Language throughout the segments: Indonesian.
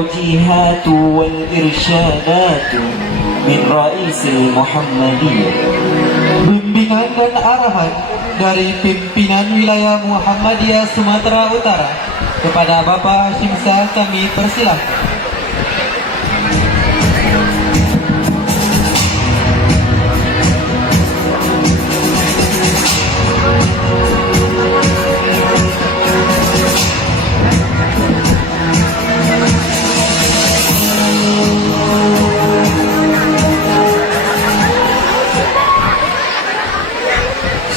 التوجيهات والإرشادات من رئيس المحمدية. Bimbingan dan arahan dari pimpinan wilayah Muhammadiyah Sumatera Utara kepada Bapak Hashim Shah kami persilahkan.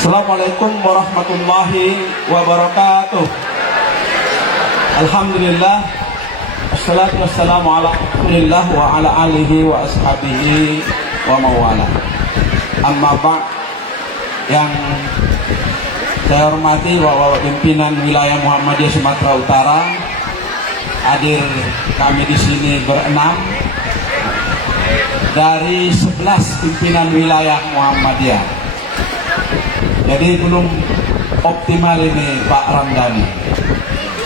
Assalamualaikum warahmatullahi wabarakatuh. Alhamdulillah, wassalatu wassalamu ala rasulillah wa ala alihi wa ashabihi wa mawala. Amma ba'd, yang saya hormati Bapak pimpinan wilayah Muhammadiyah Sumatera Utara, hadir kami di sini berenam dari 11 pimpinan wilayah Muhammadiyah. Jadi belum optimal ini Pak Ramdhani.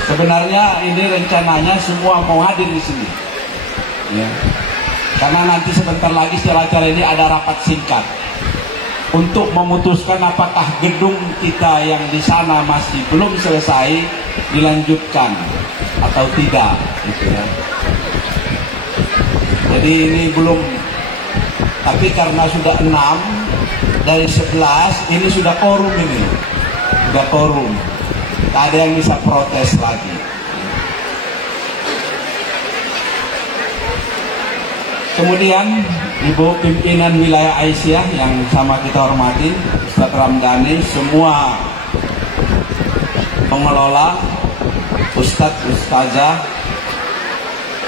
Sebenarnya ini rencananya semua mau hadir di sini, ya. Karena nanti sebentar lagi setelah acara ini ada rapat singkat untuk memutuskan apakah gedung kita yang di sana masih belum selesai dilanjutkan atau tidak, gitu ya. Jadi ini belum. Tapi karena sudah 6 dari 11, ini sudah quorum ini. Sudah quorum. Tak ada yang bisa protes lagi. Kemudian Ibu pimpinan wilayah Aisyah yang sama kita hormati, Ustadz Ramdhani, semua pengelola, Ustadz, Ustazah,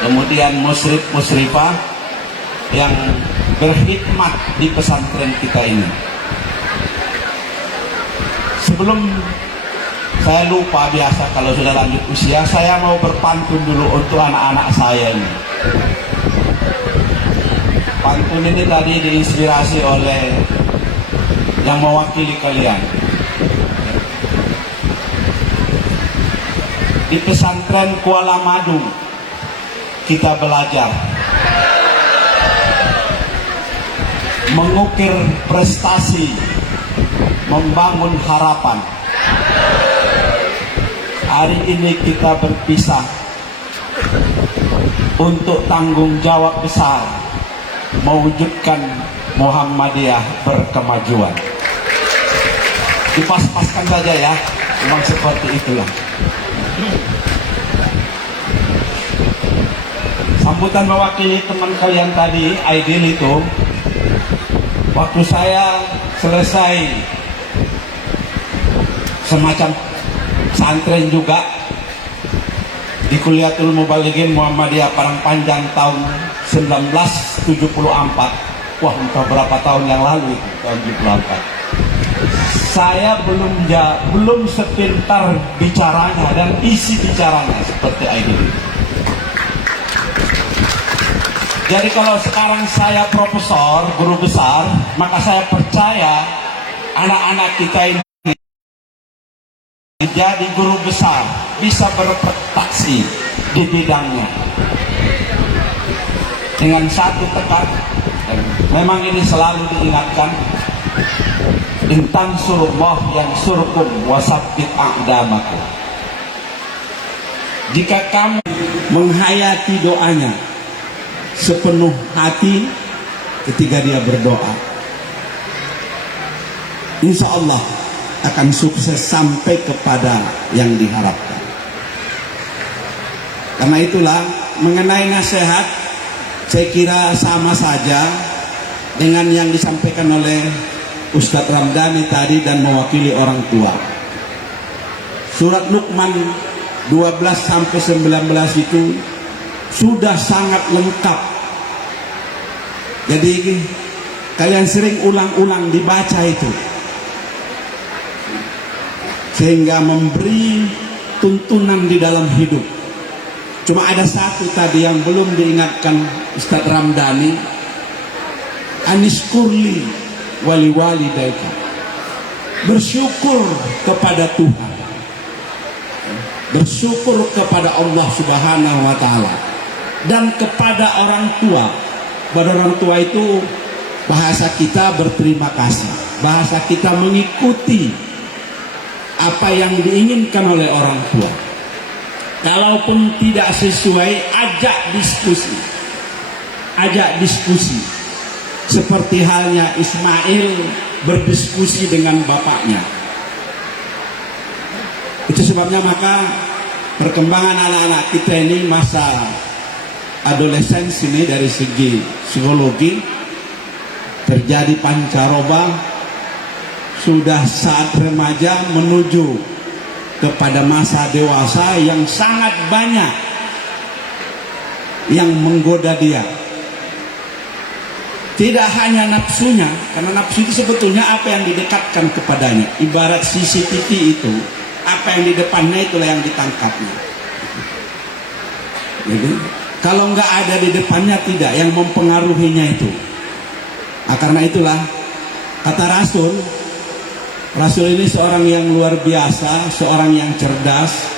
kemudian musyrif, musyrifah yang berkhidmat di pesantren kita ini. Sebelum saya lupa, biasa kalau sudah lanjut usia, saya mau berpantun dulu untuk anak-anak saya ini. Pantun ini tadi diinspirasi oleh yang mewakili kalian. Di pesantren Kuala Madu kita belajar mengukir prestasi, membangun harapan. Hari ini kita berpisah untuk tanggung jawab besar mewujudkan Muhammadiyah berkemajuan. Dipas-paskan saja ya, memang seperti itulah. Sambutan mewakili teman kalian tadi, Aidil itu, waktu saya selesai semacam santren juga di Kuliatul Mubalighin Muhammadiyah Parangpanjang tahun 1974. Wah, entah berapa tahun yang lalu itu, tahun 74. Saya belum sepintar bicaranya dan isi bicaranya seperti ini. Jadi kalau sekarang saya profesor, guru besar, maka saya percaya anak-anak kita ini jadi guru besar, bisa berprestasi di bidangnya. Dengan satu tekan, memang ini selalu diingatkan, intan surullah yang surkum wasabbit a'damakum. Jika kamu menghayati doanya sepenuh hati ketika dia berdoa, insya Allah akan sukses sampai kepada yang diharapkan. Karena itulah mengenai nasihat, saya kira sama saja dengan yang disampaikan oleh Ustadz Ramdhani tadi dan mewakili orang tua. Surat Luqman 12-19 itu sudah sangat lengkap. Jadi kalian sering ulang-ulang dibaca itu, sehingga memberi tuntunan di dalam hidup. Cuma ada satu tadi yang belum diingatkan Ustadz Ramdhani, aniskurli wali walidaika, bersyukur kepada Tuhan, bersyukur kepada Allah Subhanahu wa Ta'ala. dan kepada orang tua. Pada orang tua itu bahasa kita berterima kasih, bahasa kita mengikuti apa yang diinginkan oleh orang tua. Kalaupun tidak sesuai, ajak diskusi. Ajak diskusi. Seperti halnya Ismail berdiskusi dengan bapaknya. Itu sebabnya maka perkembangan anak-anak kita ini masa adolescence ini dari segi psikologi terjadi pancaroba, sudah saat remaja menuju kepada masa dewasa yang sangat banyak yang menggoda dia. Tidak hanya nafsunya, karena nafsu itu sebetulnya apa yang didekatkan kepadanya. Ibarat CCTV itu, apa yang di depannya itulah yang ditangkapnya. Jadi, kalau nggak ada di depannya tidak, yang mempengaruhinya itu. Nah, karena itulah kata Rasul ini seorang yang luar biasa, seorang yang cerdas.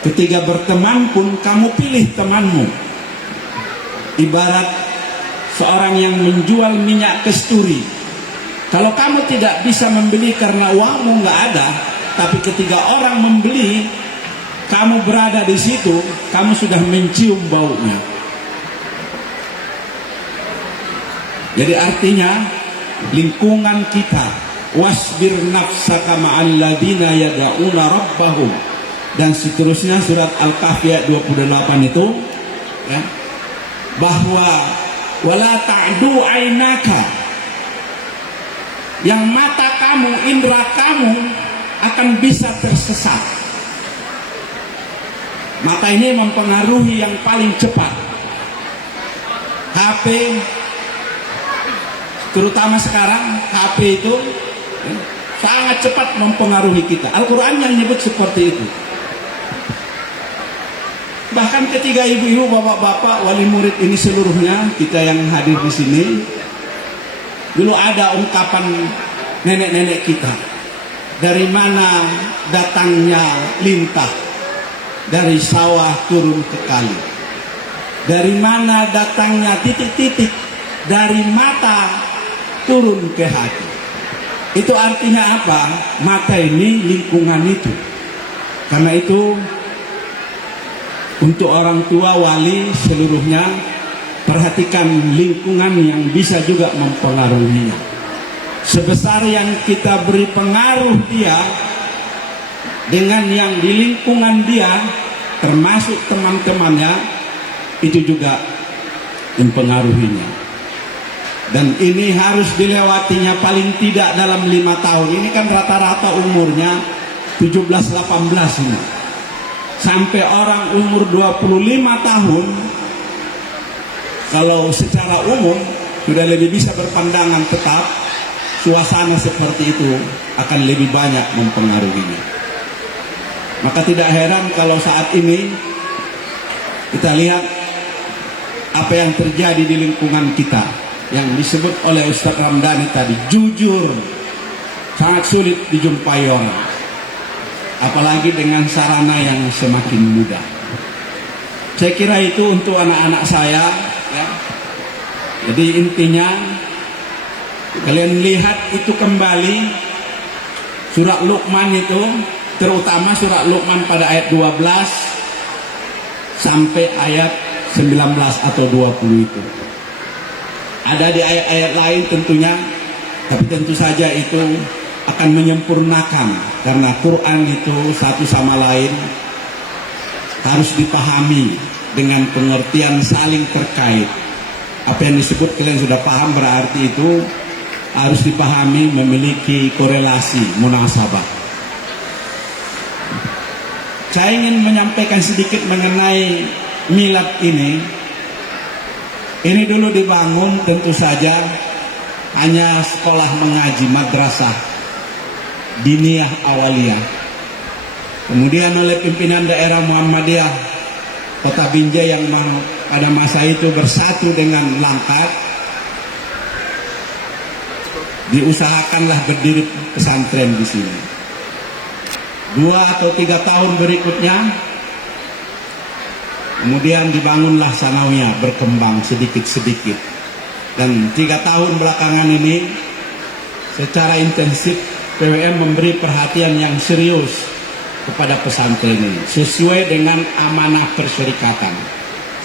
Ketika berteman pun kamu pilih temanmu. Ibarat seorang yang menjual minyak kasturi. Kalau kamu tidak bisa membeli karena uangmu nggak ada, tapi ketika orang membeli, kamu berada di situ, kamu sudah mencium baunya. Jadi artinya lingkungan kita, wasbir nafsaka ma'al ladina yada'una rabbahum, dan seterusnya surat Al-Kahfi ayat 28 itu ya, bahwa wala ta'du ainaka, yang mata kamu, indera kamu akan bisa tersesat. Mata ini mempengaruhi yang paling cepat. HP, terutama sekarang HP itu sangat cepat mempengaruhi kita. Al-Quran yang menyebut seperti itu. Bahkan ketika ibu-ibu, bapak-bapak, wali murid ini seluruhnya, kita yang hadir di sini, dulu ada ungkapan nenek-nenek kita. Dari mana datangnya lintah? Dari sawah turun ke kali. Dari mana datangnya titik-titik? Dari mata turun ke hati. Itu artinya apa? Mata ini lingkungan itu. Karena itu untuk orang tua, wali seluruhnya, perhatikan lingkungan yang bisa juga mempengaruhinya. Sebesar yang kita beri pengaruh dia dengan yang di lingkungan dia, termasuk teman-temannya, itu juga mempengaruhinya. Dan ini harus dilewatinya paling tidak dalam 5 tahun. Ini kan rata-rata umurnya 17-18 ini. Sampai orang umur 25 tahun, kalau secara umum sudah lebih bisa berpandangan tetap, suasana seperti itu akan lebih banyak mempengaruhinya. Maka tidak heran kalau saat ini kita lihat apa yang terjadi di lingkungan kita, yang disebut oleh Ustaz Ramdhani tadi, jujur sangat sulit dijumpai orang, apalagi dengan sarana yang semakin mudah. Saya kira itu untuk anak-anak saya ya. Jadi intinya kalian lihat itu kembali surat Luqman itu, terutama surat Luqman pada ayat 12 sampai ayat 19 atau 20 itu. Ada di ayat-ayat lain tentunya, tapi tentu saja itu akan menyempurnakan, karena Quran itu satu sama lain harus dipahami dengan pengertian saling terkait. Apa yang disebut kalian sudah paham, berarti itu harus dipahami memiliki korelasi, munasabah. Saya ingin menyampaikan sedikit mengenai milad ini. Ini dulu dibangun tentu saja hanya sekolah mengaji, madrasah diniyah awaliyah. Kemudian oleh pimpinan daerah Muhammadiyah Kota Binjai yang pada masa itu bersatu dengan Langkat, diusahakanlah berdiri pesantren di sini. 2 atau 3 tahun berikutnya Kemudian dibangunlah sanawiyah, berkembang sedikit-sedikit. Dan 3 tahun belakangan ini secara intensif PWM memberi perhatian yang serius kepada pesantren ini sesuai dengan amanah perserikatan.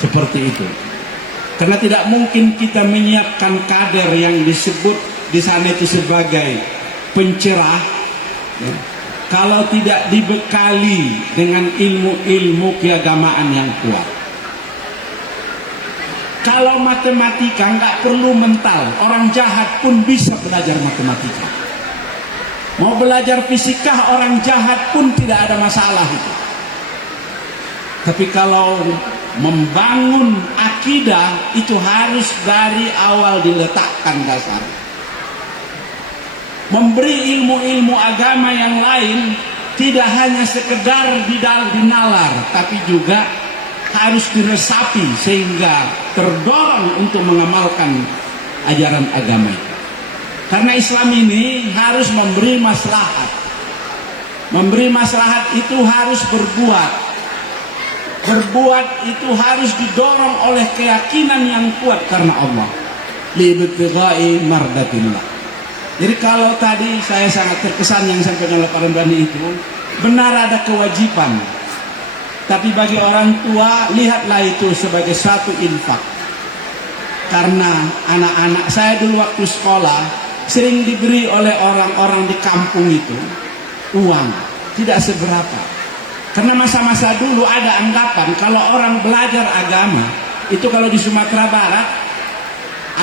Seperti itu. Karena tidak mungkin kita menyiapkan kader yang disebut di sana itu sebagai pencerah ya, kalau tidak dibekali dengan ilmu-ilmu keagamaan yang kuat. Kalau matematika nggak perlu mental, orang jahat pun bisa belajar matematika. Mau belajar fisika, orang jahat pun tidak ada masalah itu. Tapi kalau membangun akidah itu harus dari awal diletakkan dasar. Memberi ilmu-ilmu agama yang lain tidak hanya sekedar dinalar, tapi juga harus diresapi sehingga terdorong untuk mengamalkan ajaran agama itu. Karena Islam ini harus memberi maslahat. Memberi maslahat itu harus berbuat. Berbuat itu harus didorong oleh keyakinan yang kuat karena Allah. Libtigha'i mardatillah. Jadi kalau tadi saya sangat terkesan yang sampai oleh Pak Ramdhani itu, benar ada kewajiban. Tapi bagi orang tua, lihatlah itu sebagai satu infak. Karena anak-anak saya dulu waktu sekolah sering diberi oleh orang-orang di kampung itu uang, tidak seberapa. Karena masa-masa dulu ada anggapan kalau orang belajar agama itu kalau di Sumatera Barat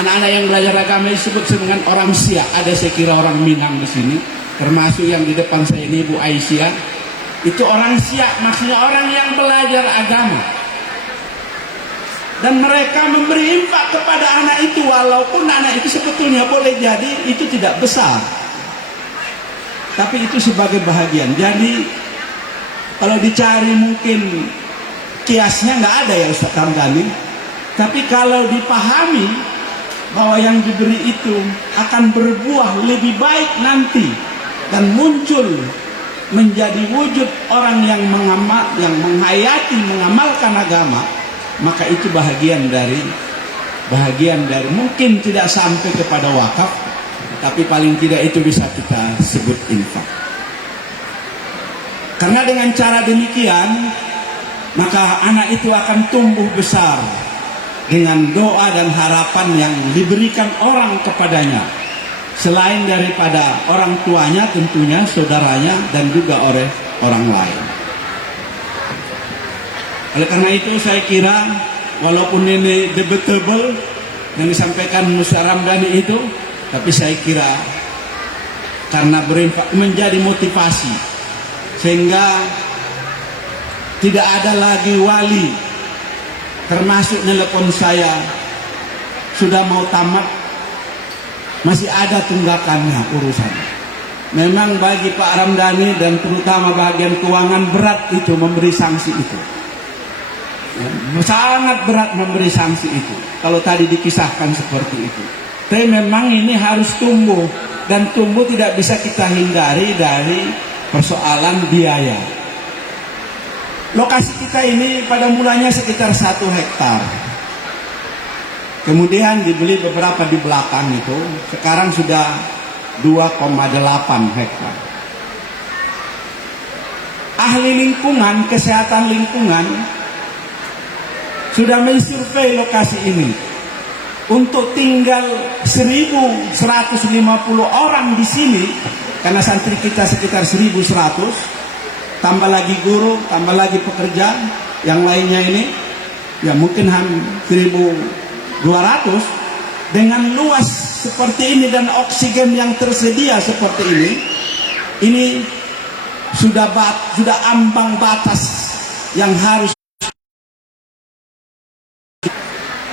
anak-anak yang belajar agama disebut dengan orang Siak. Ada saya kira orang Minang di sini, termasuk yang di depan saya ini Bu Aisyah. Itu orang Siak, maksudnya orang yang belajar agama. Dan mereka memberi infak kepada anak itu, walaupun anak itu sebetulnya boleh jadi itu tidak besar, tapi itu sebagai bahagian. Jadi kalau dicari mungkin kiasnya nggak ada ya Ustaz Ramdhani, tapi kalau dipahami bahwa yang diberi itu akan berbuah lebih baik nanti dan muncul menjadi wujud orang yang menghayati, mengamalkan agama, maka itu bahagian dari mungkin tidak sampai kepada wakaf, tapi paling tidak itu bisa kita sebut infak. Karena dengan cara demikian maka anak itu akan tumbuh besar dengan doa dan harapan yang diberikan orang kepadanya, selain daripada orang tuanya tentunya, saudaranya, dan juga oleh orang lain. Oleh karena itu saya kira walaupun ini debatable yang disampaikan Ustaz Ramdhani itu, tapi saya kira karena menjadi motivasi sehingga tidak ada lagi wali, termasuk nelpon saya sudah mau tamat, masih ada tunggakannya urusan. Memang bagi Pak Ramdhani dan terutama bagian keuangan berat itu memberi sanksi itu. Sangat berat memberi sanksi itu kalau tadi dikisahkan seperti itu. Tapi memang ini harus tumbuh, dan tumbuh tidak bisa kita hindari dari persoalan biaya. Lokasi kita ini pada mulanya sekitar 1 hektar. Kemudian dibeli beberapa di belakang itu, sekarang sudah 2,8 hektar. Ahli lingkungan, kesehatan lingkungan sudah mensurvei lokasi ini untuk tinggal 1.150 orang di sini, karena santri kita sekitar 1.100, tambah lagi guru, tambah lagi pekerja yang lainnya ini, ya mungkin 1.200. Dengan luas seperti ini dan oksigen yang tersedia seperti ini sudah ambang batas yang harus.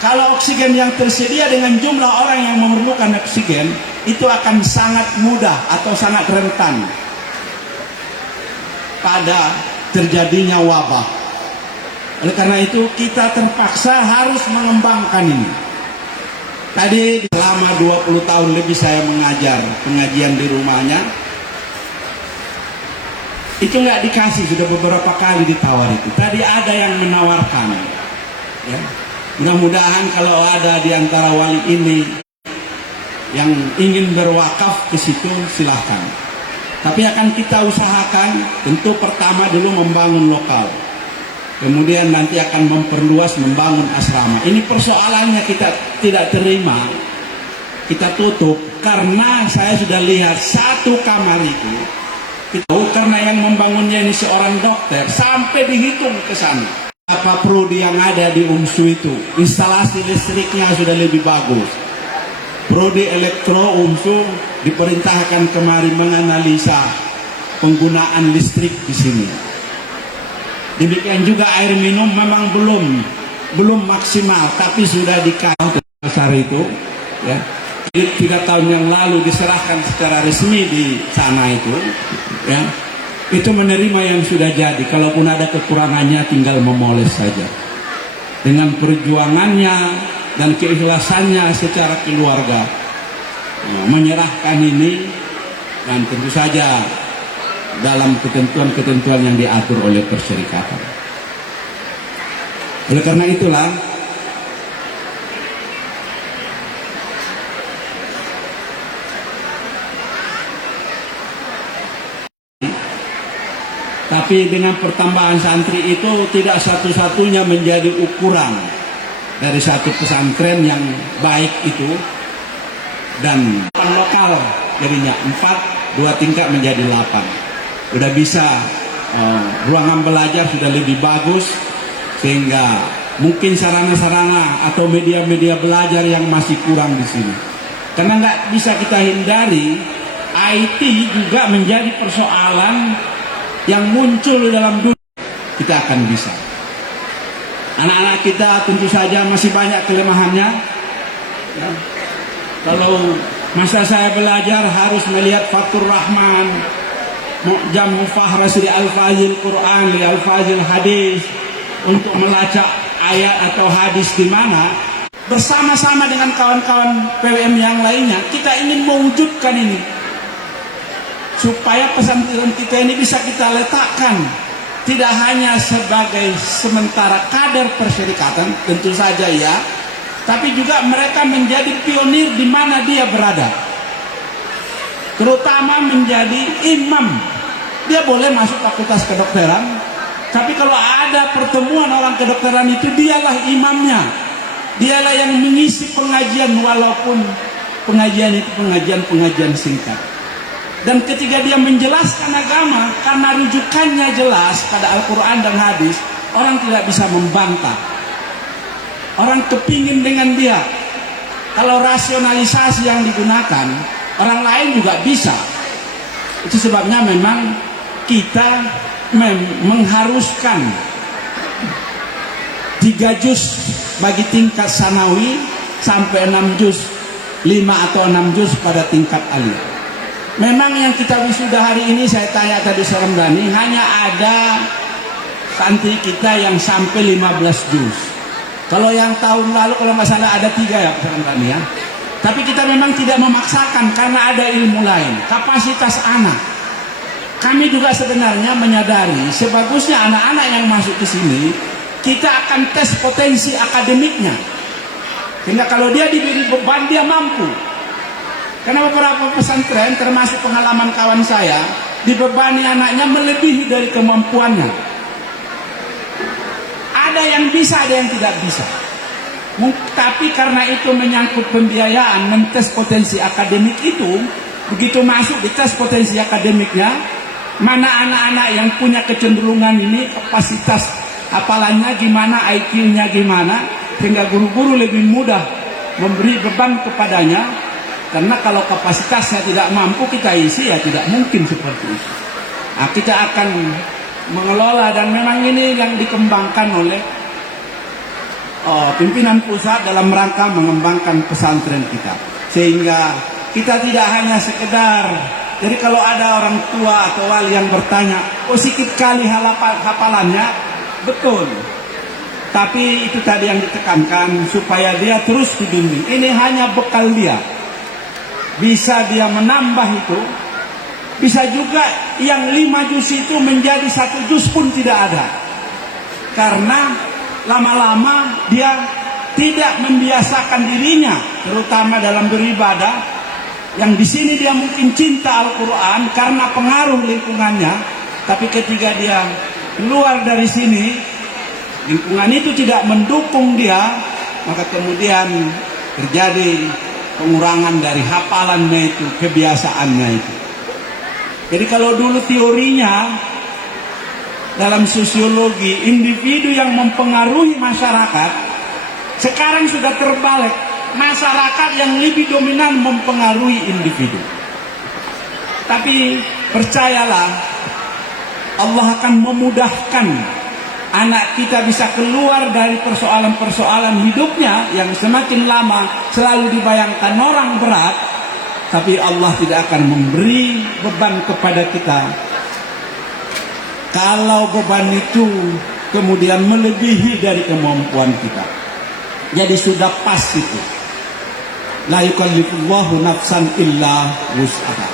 Kalau oksigen yang tersedia dengan jumlah orang yang memerlukan oksigen itu akan sangat mudah atau sangat rentan pada terjadinya wabah. Oleh karena itu kita terpaksa harus mengembangkan ini. Tadi selama 20 tahun lebih saya mengajar pengajian di rumahnya. Itu nggak dikasih, sudah beberapa kali ditawar itu. Tadi ada yang menawarkan Ya. Mudah-mudahan kalau ada di antara wali ini yang ingin berwakaf ke situ, silahkan. Tapi akan kita usahakan, tentu pertama dulu membangun lokal. Kemudian nanti akan memperluas, membangun asrama. Ini persoalannya kita tidak terima, kita tutup. Karena saya sudah lihat satu kamar itu, karena yang membangunnya ini seorang dokter, sampai dihitung ke sana. Apa prodi yang ada di UMSU itu, instalasi listriknya sudah lebih bagus. Prodi elektro UMSU diperintahkan kemari menganalisa penggunaan listrik di sini. Demikian juga air minum memang belum maksimal, tapi sudah dikasih besar itu, ya. 3 tahun yang lalu diserahkan secara resmi di sana itu, ya. Itu menerima yang sudah jadi. Kalaupun ada kekurangannya tinggal memoles saja. Dengan perjuangannya dan keikhlasannya secara keluarga, menyerahkan ini, dan tentu saja dalam ketentuan-ketentuan yang diatur oleh perserikatan. Oleh karena itulah tapi dengan pertambahan santri itu tidak satu-satunya menjadi ukuran dari satu pesantren yang baik itu, dan lokal jadinya 4, 2 tingkat menjadi 8. Sudah bisa ruangan belajar sudah lebih bagus, sehingga mungkin sarana-sarana atau media-media belajar yang masih kurang di sini. Karena nggak bisa kita hindari, IT juga menjadi persoalan yang muncul dalam dunia. Kita akan bisa. Anak-anak kita tentu saja masih banyak kelemahannya. Ya. Kalau masa saya belajar harus melihat Fathur Rahman, Mu'jam Mufahras li Al-Fazil Quran, li Al-Fazil Hadis, untuk melacak ayat atau hadis di mana. Bersama-sama dengan kawan-kawan PWM yang lainnya, kita ingin mewujudkan ini, supaya pesantren kita ini bisa kita letakkan tidak hanya sebagai sementara kader perserikatan, tentu saja ya, tapi juga mereka menjadi pionir di mana dia berada, terutama menjadi imam. Dia boleh masuk fakultas kedokteran, tapi kalau ada pertemuan orang kedokteran itu, dialah imamnya, dialah yang mengisi pengajian, walaupun pengajian itu pengajian singkat. Dan ketika dia menjelaskan agama, karena rujukannya jelas pada Al-Quran dan hadis, orang tidak bisa membantah. Orang kepingin dengan dia. Kalau rasionalisasi yang digunakan, orang lain juga bisa. Itu sebabnya memang kita mengharuskan 3 juz bagi tingkat sanawi, sampai 6 juz, 5 atau 6 juz pada tingkat aliyah. Memang yang kita wisuda hari ini, saya tanya tadi Seremdani, hanya ada santri kita yang sampai 15 juz. Kalau yang tahun lalu kalau nggak salah ada 3 ya Seremdani ya. Tapi kita memang tidak memaksakan karena ada ilmu lain, kapasitas anak. Kami juga sebenarnya menyadari sebagusnya anak-anak yang masuk ke sini, kita akan tes potensi akademiknya. Sehingga kalau dia diberi beban, dia mampu. Karena beberapa pesantren, termasuk pengalaman kawan saya, dibebani anaknya melebihi dari kemampuannya. Ada yang bisa, ada yang tidak bisa. Tapi karena itu menyangkut pembiayaan, mentes potensi akademik itu, begitu masuk di tes potensi akademiknya, mana anak-anak yang punya kecenderungan ini, kapasitas hafalannya gimana, IQ-nya gimana, sehingga guru-guru lebih mudah memberi beban kepadanya. Karena kalau kapasitasnya tidak mampu kita isi, ya tidak mungkin seperti itu. Nah, kita akan mengelola, dan memang ini yang dikembangkan oleh pimpinan pusat dalam rangka mengembangkan pesantren kita. Sehingga kita tidak hanya sekedar, jadi kalau ada orang tua atau wali yang bertanya, oh sedikit kali hafalannya, betul. Tapi itu tadi yang ditekankan, supaya dia terus dibimbing. Ini hanya bekal dia. Bisa dia menambah itu, bisa juga yang 5 juz itu menjadi 1 juz pun tidak ada. Karena lama-lama dia tidak membiasakan dirinya, terutama dalam beribadah, yang di sini dia mungkin cinta Al-Quran karena pengaruh lingkungannya, tapi ketika dia keluar dari sini, lingkungan itu tidak mendukung dia, maka kemudian terjadi pengurangan dari hafalannya itu, kebiasaannya itu. Jadi kalau dulu teorinya dalam sosiologi, individu yang mempengaruhi masyarakat, sekarang sudah terbalik, masyarakat yang lebih dominan mempengaruhi individu. Tapi percayalah, Allah akan memudahkan anak kita bisa keluar dari persoalan-persoalan hidupnya yang semakin lama selalu dibayangkan orang berat, tapi Allah tidak akan memberi beban kepada kita kalau beban itu kemudian melebihi dari kemampuan kita. Jadi sudah pas itu. La yukallifullahu nafsan illa wus'aha.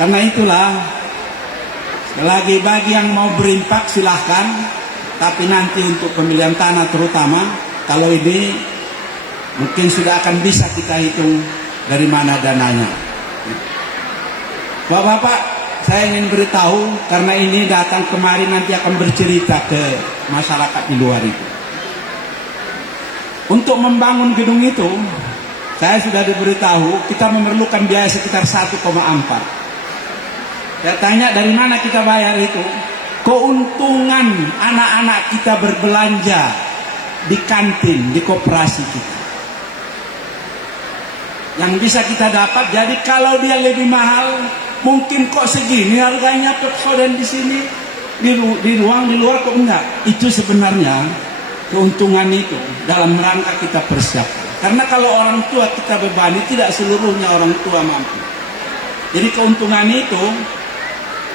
Karena itulah, sekali lagi bagi yang mau berinfak silahkan, tapi nanti untuk pemilihan tanah terutama, kalau ini mungkin sudah akan bisa kita hitung dari mana dananya. Bapak-bapak, saya ingin beritahu karena ini datang kemari nanti akan bercerita ke masyarakat di luar itu. Untuk membangun gedung itu, saya sudah diberitahu kita memerlukan biaya sekitar 1,4. Saya tanya dari mana kita bayar itu? Keuntungan anak-anak kita berbelanja di kantin, di koperasi kita. Yang bisa kita dapat, jadi kalau dia lebih mahal, mungkin kok segini harganya Pepsodent di sini, di luar kok enggak. Itu sebenarnya keuntungan itu dalam rangka kita persiapkan. Karena kalau orang tua kita bebani, tidak seluruhnya orang tua mampu. Jadi keuntungan itu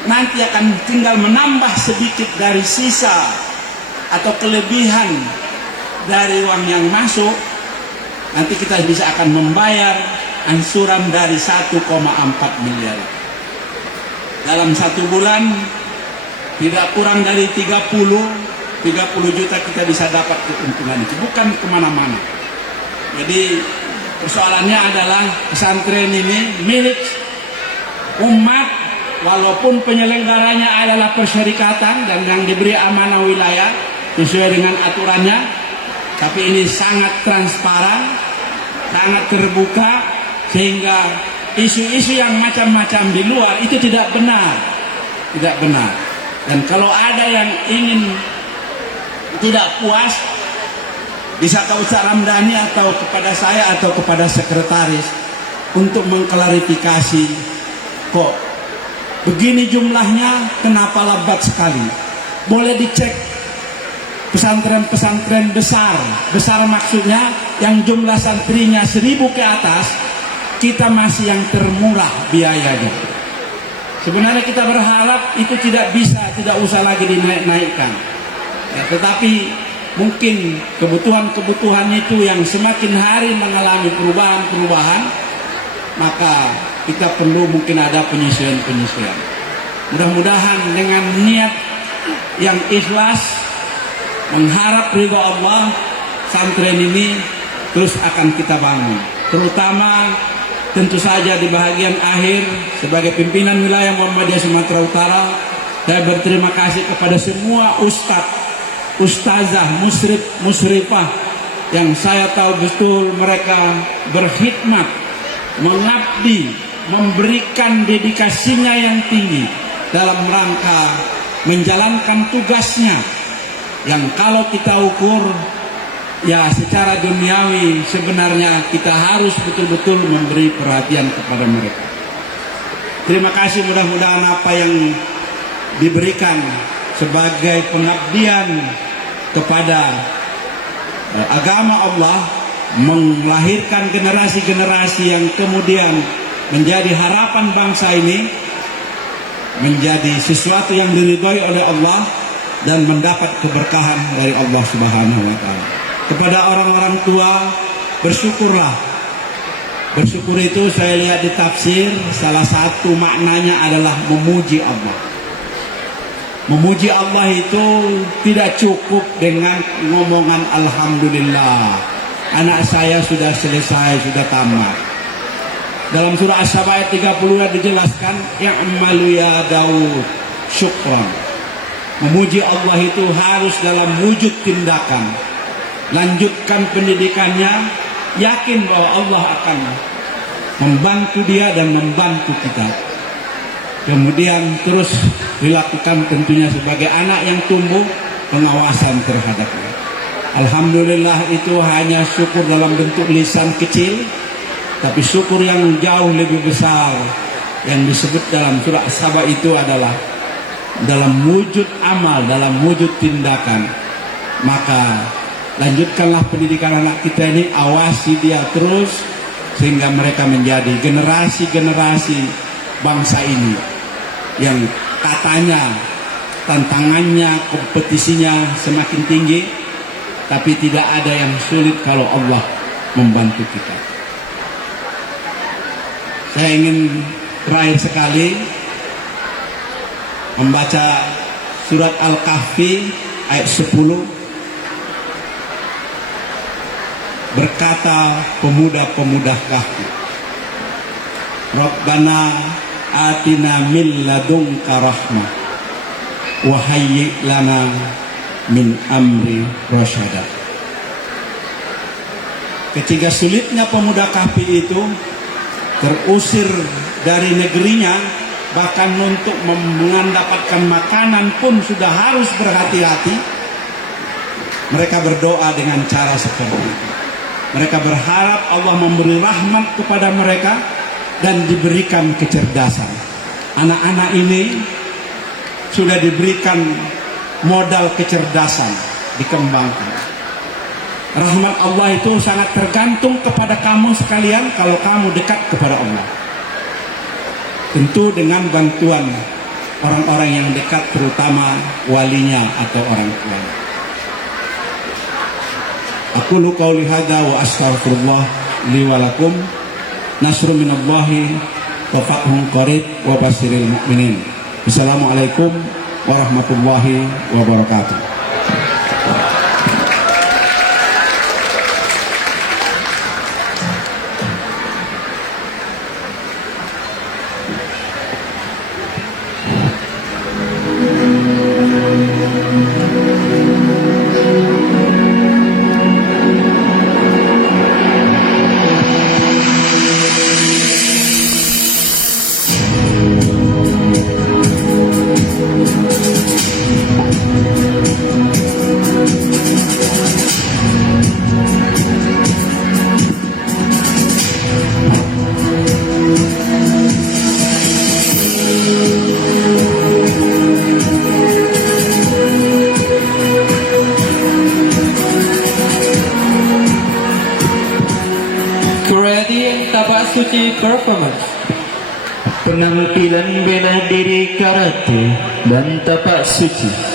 nanti akan tinggal menambah sedikit dari sisa atau kelebihan dari uang yang masuk. Nanti kita bisa akan membayar angsuran dari 1,4 miliar. Dalam 1 bulan tidak kurang dari 30 juta kita bisa dapat keuntungan itu, bukan kemana-mana. Jadi persoalannya adalah pesantren ini milik umat, walaupun penyelenggaranya adalah persyarikatan dan yang diberi amanah wilayah sesuai dengan aturannya, tapi ini sangat transparan, sangat terbuka, sehingga isu-isu yang macam-macam di luar itu tidak benar. Dan kalau ada yang ingin tidak puas, bisa ke Ustaz Ramdhani atau kepada saya atau kepada sekretaris untuk mengklarifikasi, kok begini jumlahnya, kenapa lambat sekali. Boleh dicek pesantren-pesantren besar maksudnya yang jumlah santrinya 1000 ke atas, kita masih yang termurah biayanya. Sebenarnya kita berharap itu tidak usah lagi dinaik-naikkan. Ya, tetapi mungkin kebutuhan itu yang semakin hari mengalami perubahan, maka kita perlu mungkin ada penyesuaian. Mudah-mudahan dengan niat yang ikhlas, mengharap ridha Allah, pesantren ini terus akan kita bangun. Terutama tentu saja di bagian akhir, sebagai pimpinan wilayah Muhammadiyah Sumatera Utara, saya berterima kasih kepada semua ustazah, musrifah yang saya tahu betul mereka berkhidmat, mengabdi, memberikan dedikasinya yang tinggi dalam rangka menjalankan tugasnya, yang kalau kita ukur ya secara duniawi sebenarnya kita harus betul-betul memberi perhatian kepada mereka. Terima kasih, mudah-mudahan apa yang diberikan sebagai pengabdian kepada agama Allah melahirkan generasi-generasi yang kemudian menjadi harapan bangsa ini, menjadi sesuatu yang diridhai oleh Allah dan mendapat keberkahan dari Allah Subhanahu wa taala. Kepada orang-orang tua, bersyukurlah. Bersyukur itu saya lihat di tafsir, salah satu maknanya adalah memuji Allah. Memuji Allah itu tidak cukup dengan ngomongan alhamdulillah. Anak saya sudah selesai, sudah tamat. Dalam surah As-Saba ayat 30 dijelaskan, "I'malu ya Daud syukran." Memuji Allah itu harus dalam wujud tindakan. Lanjutkan pendidikannya, yakin bahwa Allah akan membantu dia dan membantu kita. Kemudian terus dilakukan tentunya sebagai anak yang tumbuh, pengawasan terhadapnya. Alhamdulillah itu hanya syukur dalam bentuk lisan kecil, tapi syukur yang jauh lebih besar yang disebut dalam surah As-Saba itu adalah dalam wujud amal, dalam wujud tindakan. Maka lanjutkanlah pendidikan anak kita ini, awasi dia terus sehingga mereka menjadi generasi-generasi bangsa ini yang katanya tantangannya, kompetisinya semakin tinggi, tapi tidak ada yang sulit kalau Allah membantu kita. Saya ingin terakhir sekali membaca surat Al-Kahfi ayat 10. Berkata pemuda-pemuda Kahfi, Rabbana atina min ladunka rahmah wa hayyi lana min amri rasyada. Ketika sulitnya pemuda Kahfi itu terusir dari negerinya, bahkan untuk mendapatkan makanan pun sudah harus berhati-hati, mereka berdoa dengan cara seperti itu. Mereka berharap Allah memberi rahmat kepada mereka dan diberikan kecerdasan. Anak-anak ini sudah diberikan modal kecerdasan, dikembangkan. Rahmat Allah itu sangat tergantung kepada kamu sekalian kalau kamu dekat kepada Allah. Tentu dengan bantuan orang-orang yang dekat, terutama walinya atau orang tuanya. Aku qauli hadza wa astaghfirullah li wa lakum. Nasrun minallahi wa fathun qarib wa basyiril mu'minin. Assalamualaikum warahmatullahi wabarakatuh. Suci performance. Penampilan bela diri karate dan tapak suci.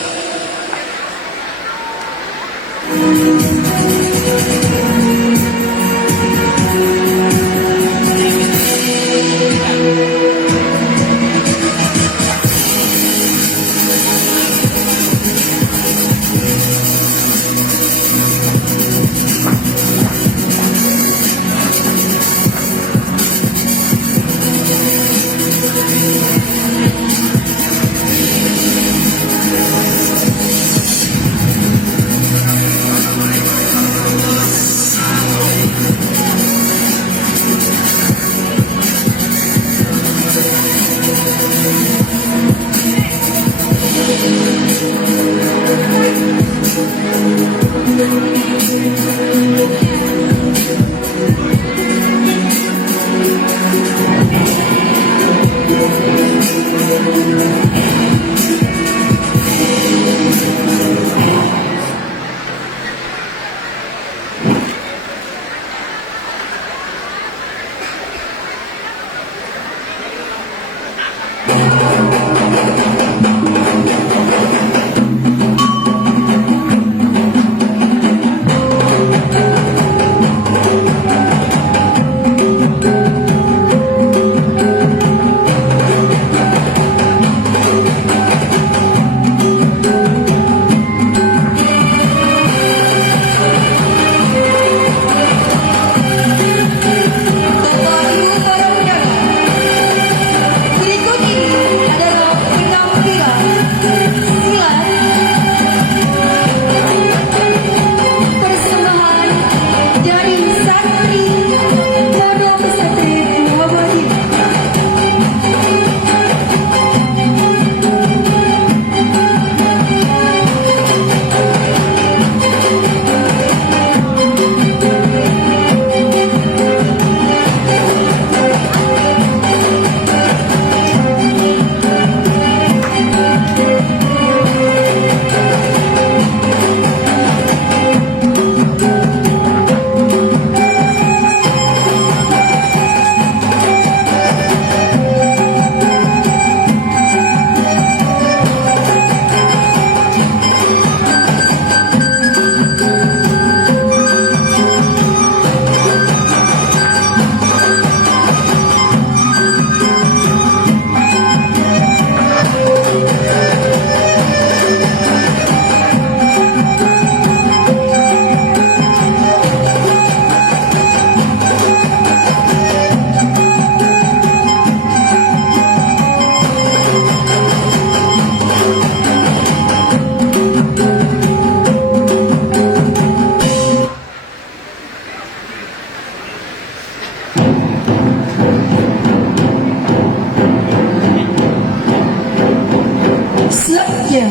Selanjutnya,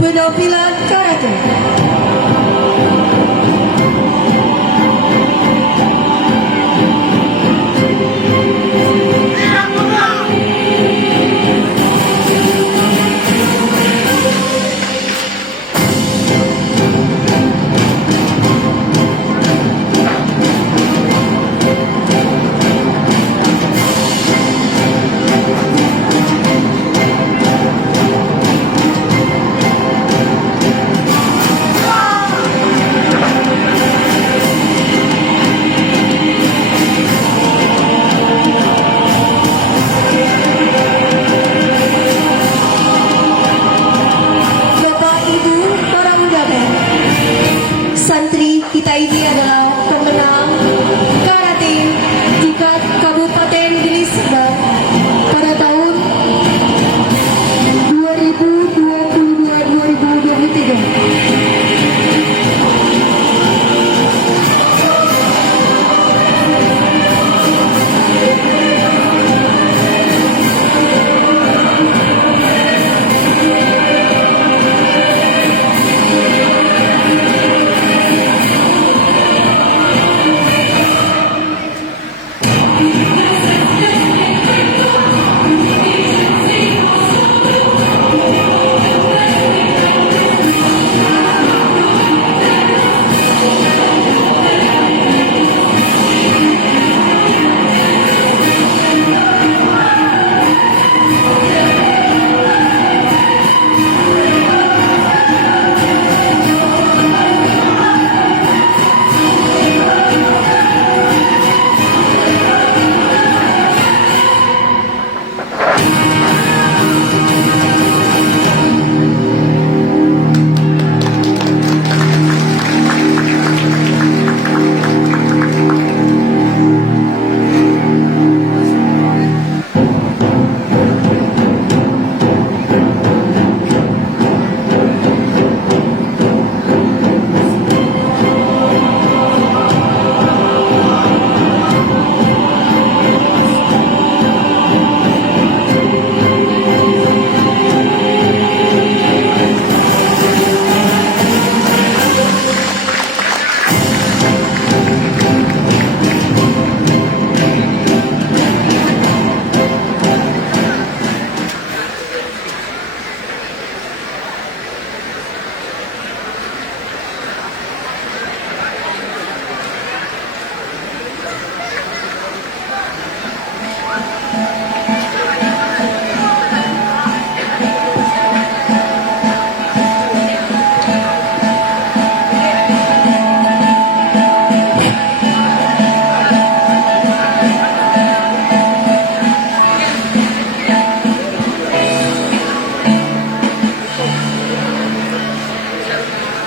penampilan karate. Bapak, Ibu, para undangan, santri kita ini adalah pemenang karate tingkat Kabupaten Deli Serdang pada tahun 2022-2023.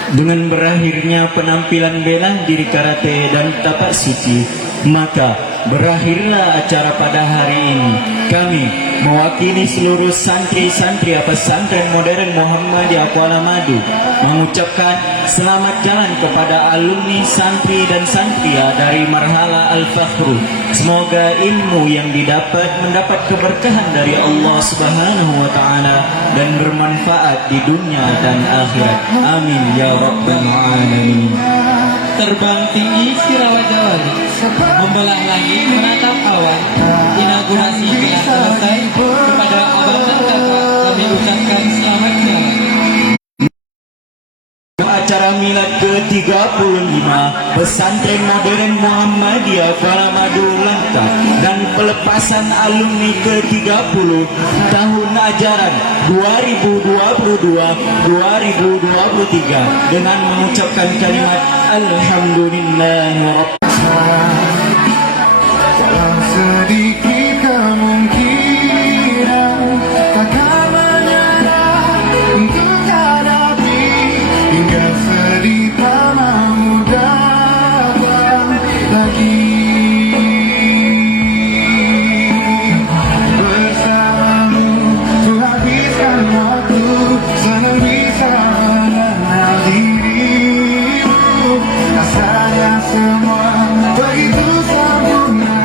Dengan berakhirnya penampilan bela diri karate dan tapak suci, maka berakhirlah acara pada hari ini. Kami mewakili seluruh santri-santri pesantren modern Muhammadiyah Kuala Madu mengucapkan selamat jalan kepada alumni santri dan santria dari Marhala Al-Fakhru. Semoga ilmu yang didapat mendapat keberkahan dari Allah Subhanahu wa taala dan bermanfaat di dunia dan akhirat. Amin ya rabbal alamin. Terbang tinggi Sirawajawali, membelah langit menatap awan. Inaugurasi telah selesai. Kepada abang dan kakak kami ucapkan selamat jalan. Acara milad ke-35 Pesantren Modern Muhammadiyah Kuala Madu Langkat dan pelepasan alumni ke-30 tahun ajaran 2022-2023 dengan mengucapkan kalimat Alhamdulillah. Dalam sedikit kemungkinan takkan menyerah untuk hadapi hingga sedih tak mau datang lagi. Bersamamu ku habiskan waktu, senang bisa mengenal dirimu. Rasanya semua begitu sempurna,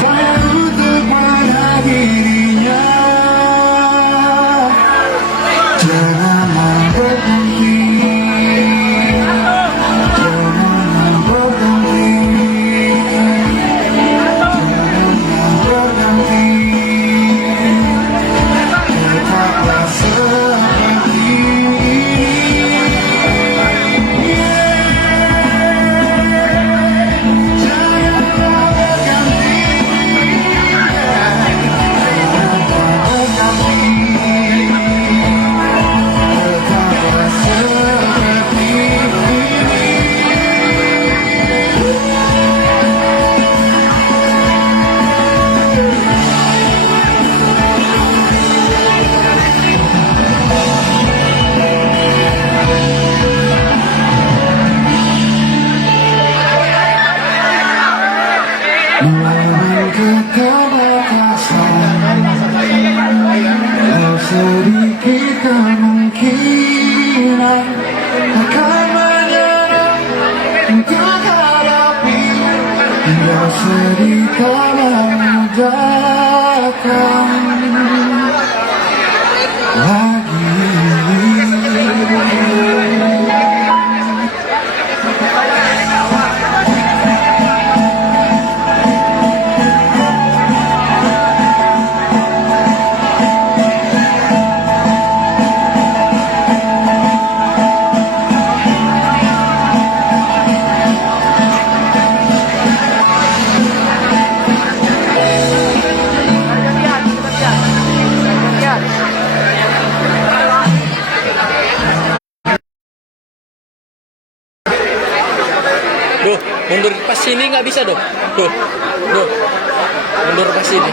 saya butuh kemungkinan akan menyerah untuk hadapi hingga sedih tak memudahkan lagi. Duh, mundur pas sini nggak bisa dong. Duh, mundur pas sini.